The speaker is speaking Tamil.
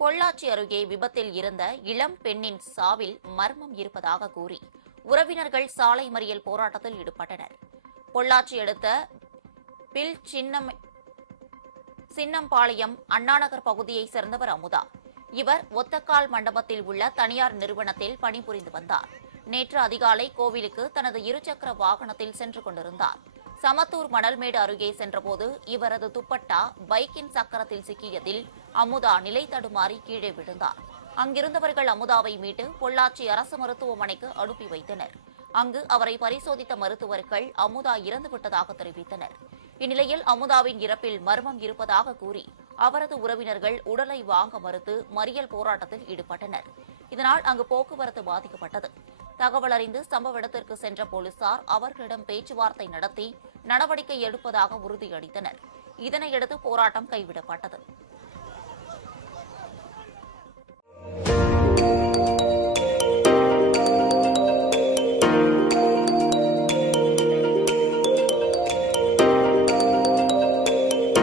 பொள்ளாச்சி அருகே விபத்தில் இருந்த இளம் பெண்ணின் சாவில் மர்மம் இருப்பதாக கூறி உறவினர்கள் சாலை மறியல் போராட்டத்தில் ஈடுபட்டனர். பொள்ளாச்சி அடுத்த பில் சின்னம்பாளையம் அண்ணாநகர் பகுதியைச் சேர்ந்தவர் அமுதா. இவர் ஒத்தக்கால் மண்டபத்தில் உள்ள தனியார் நிறுவனத்தில் பணிபுரிந்து வந்தார். நேற்று அதிகாலை கோவிலுக்கு தனது இருசக்கர வாகனத்தில் சென்று கொண்டிருந்தார். சமத்தூர் மணல்மேடு அருகே சென்றபோது இவரது துப்பட்டா பைக்கின் சக்கரத்தில் சிக்கியதில் அமுதா நிலை தடுமாறி கீழே விழுந்தார். அங்கிருந்தவர்கள் அமுதாவை மீட்டு பொள்ளாச்சி அரசு மருத்துவமனைக்கு அனுப்பி வைத்தனர். அங்கு அவரை பரிசோதித்த மருத்துவர்கள் அமுதா இறந்துவிட்டதாக தெரிவித்தனர். இந்நிலையில் அமுதாவின் இறப்பில் மர்மம் இருப்பதாக கூறி அவரது உறவினர்கள் உடலை வாங்க மறுத்து மறியல் போராட்டத்தில் ஈடுபட்டனர். இதனால் அங்கு போக்குவரத்து பாதிக்கப்பட்டது. தகவல் அறிந்து சம்பவ இடத்திற்கு சென்ற போலீசார் அவர்களிடம் பேச்சுவார்த்தை நடத்தி நடவடிக்கை எடுப்பதாக உறுதியளித்தனர். இதனையடுத்து போராட்டம் கைவிடப்பட்டது.